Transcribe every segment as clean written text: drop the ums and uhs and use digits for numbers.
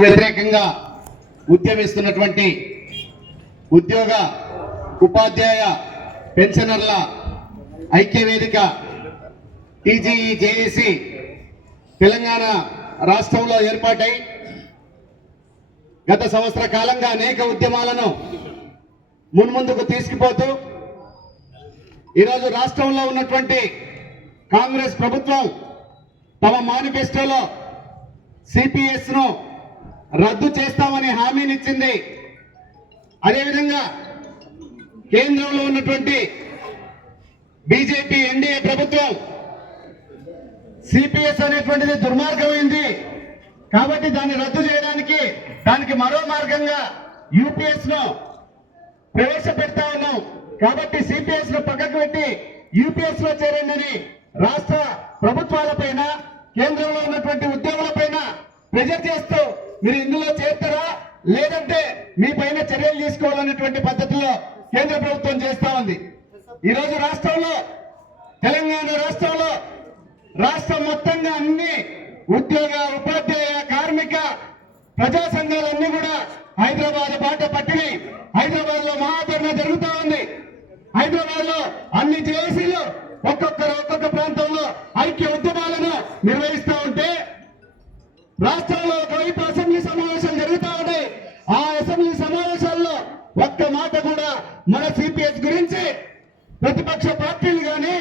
వ్యతిరేకంగా ఉద్యమిస్తున్నటువంటి ఉద్యోగ ఉపాధ్యాయ పెన్షనర్ల ఐక్యవేదిక TGE JAC Telangana రాష్ట్రంలో ఏర్పాటై గత సంవత్సర కాలంగా అనేక ఉద్యమాలను మున్ముందుకు తీసుకుపోతూ ఈరోజు రాష్ట్రంలో ఉన్నటువంటి కాంగ్రెస్ ప్రభుత్వం తమ మేనిఫెస్టోలో సిపిఎస్ ను రద్దు చేస్తామని హామీనిచ్చింది. అదేవిధంగా కేంద్రంలో ఉన్నటువంటి బీజేపీ ఎన్డీఏ ప్రభుత్వం సిపిఎస్ అనేటువంటిది దుర్మార్గమైంది కాబట్టి దాన్ని రద్దు చేయడానికి దానికి మరో మార్గంగా యూపీఎస్ ను ప్రవేశపెడతా ఉన్నాం కాబట్టి సిపిఎస్ ను పక్కకు పెట్టి యూపీఎస్ లో చేరండి రాష్ట్ర ప్రభుత్వాలపైన కేంద్రంలో ఉన్నటువంటి ఉద్యోగులపైన ప్రెజర్ చేస్తూ మీరు ఇందులో చేస్తారా లేదంటే మీ పైన చర్యలు తీసుకోవాలనేటువంటి పద్ధతిలో కేంద్ర ప్రభుత్వం చేస్తా ఉంది. ఈరోజు రాష్ట్రంలో తెలంగాణ రాష్ట్రం మొత్తంగా అన్ని ఉద్యోగ ఉపాధ్యాయ కార్మిక ప్రజా సంఘాలన్నీ కూడా హైదరాబాద్ బాట పట్టిని. హైదరాబాద్ లో మహాధర్ణ జరుగుతూ ఉంది. హైదరాబాద్ లో అన్ని జేఏసీలు ఒక్కొక్క ప్రాంతంలో ఐక్య ఉద్యమాలను నిర్వహిస్తూ ఉంటే రాష్ట్రంలో ఒకవైపు అసెంబ్లీ సమావేశాలు జరుగుతూ ఉన్నాయి. ఆ అసెంబ్లీ సమావేశాల్లో ఒక్క మాట కూడా మన సిపిఎస్ గురించి ప్రతిపక్ష పార్టీలు కానీ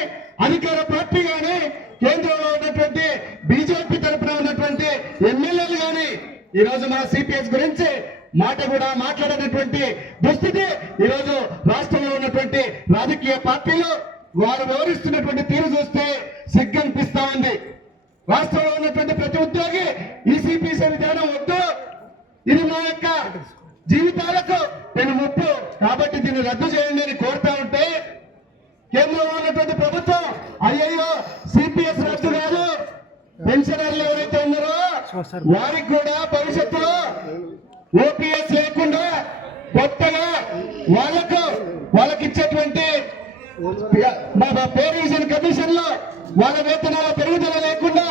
అధికార పార్టీ కానీ కేంద్రంలో ఉన్నటువంటి బీజేపీ తరఫున ఉన్నటువంటి ఎమ్మెల్యేలు కానీ ఈరోజు మన సిపిఎస్ గురించి మాట కూడా మాట్లాడేటువంటి దుస్థితి ఈరోజు రాష్ట్రంలో ఉన్నటువంటి రాజకీయ పార్టీలు వారు వివరిస్తున్నటువంటి తీరు చూస్తే సిగ్గనిపిస్తా ఉంది. రాష్ట్రంలో ఉన్నటువంటి ప్రతి ఉద్యోగి ఈ సిపిఎస్ విధానం వద్దు, ఇది మా యొక్క జీవితాలకు నేను ముప్పు కాబట్టి దీన్ని రద్దు చేయండి అని కోరుతా ఉంటే కేంద్రంలో ఉన్నటువంటి ప్రభుత్వం అయ్యయ్యో సిపిఎస్ రద్దు కాదు, పెన్షనర్లు ఎవరైతే ఉన్నారో వారికి కూడా భవిష్యత్తులో ఓపీఎస్ లేకుండా కొత్తగా వాళ్ళకి ఇచ్చేటువంటి పే రివిజన్ కమిషన్ లో వాళ్ళ వేతనాల పెరుగుదల లేకుండా